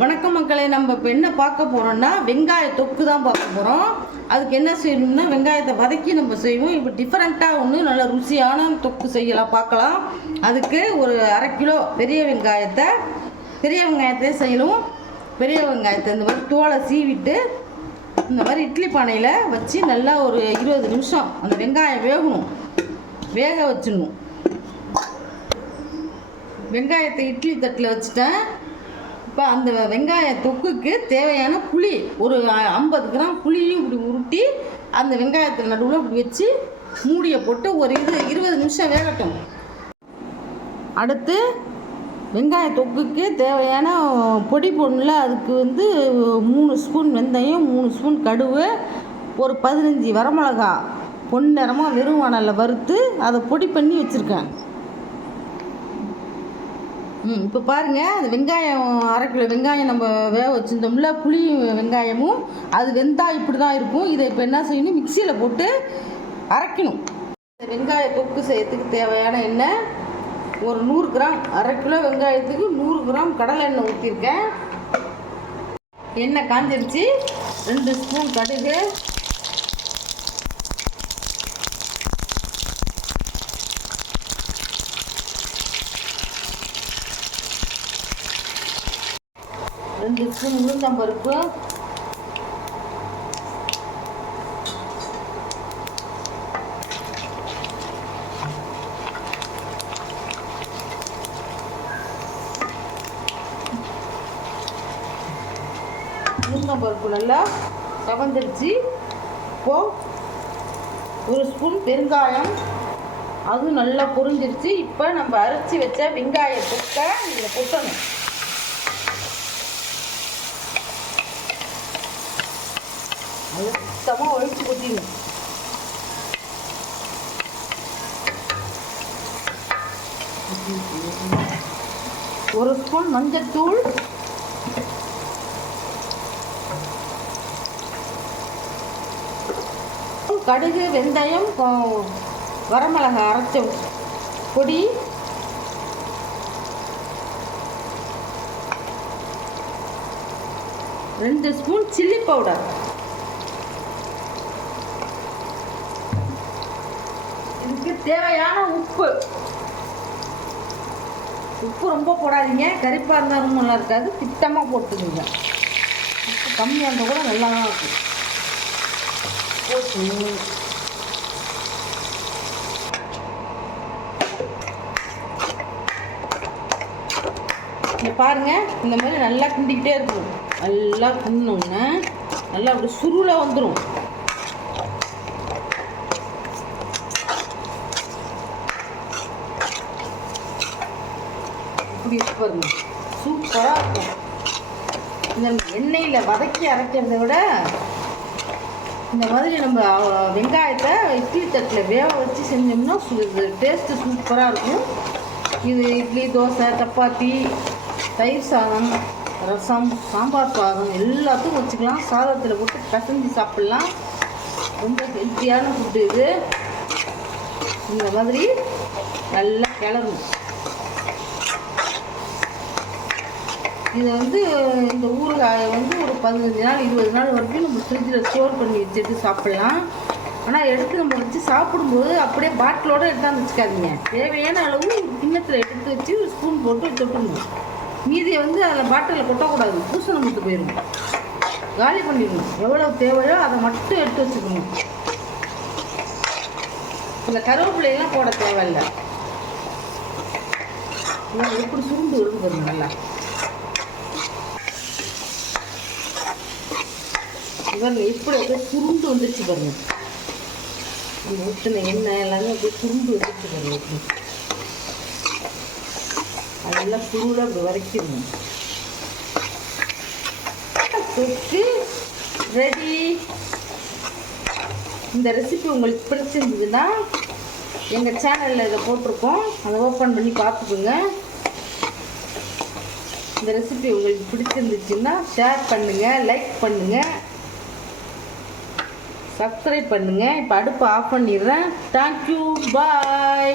வணக்கம் மக்களே, நம்ம இப்போ என்ன பார்க்க போகிறோம்னா வெங்காய தொக்கு தான் பார்க்க போகிறோம். அதுக்கு என்ன செய்யணும்னா வெங்காயத்தை வதக்கி நம்ம செய்வோம். இப்போ டிஃப்ரெண்ட்டாக ஒன்று நல்ல ருசியான தொக்கு செய்யலாம் பார்க்கலாம். அதுக்கு ஒரு 1/2 கிலோ பெரிய வெங்காயத்தை செய்யணும். பெரிய வெங்காயத்தை இந்த மாதிரி தோலை சீவிட்டு இந்த மாதிரி இட்லி பானையில் வச்சு நல்லா ஒரு 20 நிமிஷம் அந்த வெங்காயம் வேக வச்சிடணும். வெங்காயத்தை இட்லி தட்டில் வச்சுட்டேன். இப்போ அந்த வெங்காய தொக்குக்கு தேவையான புளி ஒரு 50 கிராம் புளியும் இப்படி உருட்டி அந்த வெங்காயத்தில் நடுவில் இப்படி வச்சு மூடியை போட்டு ஒரு 20 நிமிஷம் வேகட்டும். அடுத்து வெங்காய தொக்குக்கு தேவையான பொடி போடணும்ல, அதுக்கு 3 ஸ்பூன் வெந்தயம், 3 ஸ்பூன் கடுகு, ஒரு 15 வரமிளகா பொன்னிறமாக வெறும் வானலில் வறுத்து அதை பொடி பண்ணி வச்சுருக்கேன். இப்போ பாருங்கள், அந்த வெங்காயம் 1/2 கிலோ வெங்காயம் நம்ம வேக வச்சுருந்தோம்ல, புளி வெங்காயமும் அது வெந்தால் இப்படி தான் இருக்கும். இதை இப்போ என்ன செய்யணும், மிக்சியில் போட்டு அரைக்கணும். இந்த வெங்காய தொக்கு செய்யறதுக்கு தேவையான எண்ணெய் ஒரு 100 கிராம், 1/2 கிலோ வெங்காயத்துக்கு 100 கிராம் கடலை எண்ணெய் ஊற்றிருக்கேன். எண்ணெய் காஞ்சிருச்சு. 2 ஸ்பூன் கடுகு, 2 ஸ்பூன் உளுந்தம்பருப்பு, 1 நல்லா கவர்ந்துருச்சு. இப்போது 1 ஸ்பூன் பெருங்காயம், அதுவும் நல்லா பொரிஞ்சிருச்சு. இப்போ நம்ம அரைச்சி வச்ச வெங்காய தொக்கை இதில் கொட்டணும். அது சுத்தமாக ஒழிச்சு கொட்டிடணும். ஒரு ஸ்பூன் மஞ்சத்தூள், கடுகு, வெந்தயம், வரமிளகாய் அரைச்ச பொடி, ரெண்டு ஸ்பூன் சில்லி பவுடர், இதுக்கு தேவையான உப்பு ரொம்ப போடாதீங்க, கரிப்பாக இருந்தாலும் நல்லா இருக்காது. திட்டமாக போட்டுக்கோங்க. உப்பு கம்மியாக இருந்தால் கூட நல்லா தான் இருக்கும். போட்டு இங்கே பாருங்கள், இந்த மாதிரி நல்லா கிண்டிக்கிட்டே இருக்கும். நல்லா கிண்டோன்னா நல்லா அப்படி சுருளை வந்துடும். இப்படி பாருங்க, சூப்பராக இருக்கும். இந்த எண்ணெயில் வதக்கி அரைக்கிறத விட இந்த மாதிரி நம்ம வெங்காயத்தை இட்லி தட்டில் வேக வச்சு செஞ்சோம்னா டேஸ்ட்டு சூப்பராக இருக்கும். இது இட்லி, தோசை, சப்பாத்தி, தயிர் சாதம், ரசம், சாம்பார் சாதம் எல்லாத்துக்கும் வச்சுக்கலாம். சாதத்தில் போட்டு பிசைஞ்சு சாப்பிட்லாம். ரொம்ப ஹெல்த்தியான ஃபுட்டு இது. இந்த மாதிரி நல்லா கிளறணும். இதை இந்த ஊறுகாயை ஒரு 15 நாள் 20 நாள் வரைக்கும் நம்ம ஃப்ரிட்ஜில் ஸ்டோர் பண்ணி வச்சுட்டு சாப்பிட்லாம். ஆனால் எடுத்து நம்ம வச்சு சாப்பிடும்போது அப்படியே பாட்டிலோடு எடுத்தாந்து வச்சுக்காதீங்க. தேவையான அளவு கிண்ணத்தில் எடுத்து வச்சு ஒரு ஸ்பூன் போட்டு தொட்டுடணும். மீதியை அதில் பாட்டிலில் கொட்டக்கூடாது, பூசணம் மட்டும் போயிடும். காலி பண்ணிடணும். எவ்வளோ தேவையோ அதை மட்டும் எடுத்து வச்சுக்கணும். இந்த கருவேப்பிலையெல்லாம் போட தேவையில்லை. எப்படி சுருண்டு வருது பாருங்க. நல்லா பாருங்க, இப்படி அப்படியே சுருண்டு வந்துருச்சு பாருங்க. இந்த ஊற்றின எண்ணெய் எல்லாமே அப்படியே சுருண்டு வந்துருச்சு பாருங்க. அதெல்லாம் சுருளாக அப்படி வரைக்கணும். தொக்கு ரெடி. இந்த ரெசிபி உங்களுக்கு பிடிச்சிருந்ததுன்னா எங்கள் சேனலில் இதை போட்டிருக்கோம், அதை ஓப்பன் பண்ணி பார்த்துக்குங்க. இந்த ரெசிபி உங்களுக்கு பிடிச்சிருந்துச்சுன்னா ஷேர் பண்ணுங்கள், லைக் பண்ணுங்கள், சப்ஸ்கிரைப் பண்ணுங்கள். இப்போ அடுப்பு ஆஃப் பண்ணிடுறேன். தேங்க்யூ, பாய்.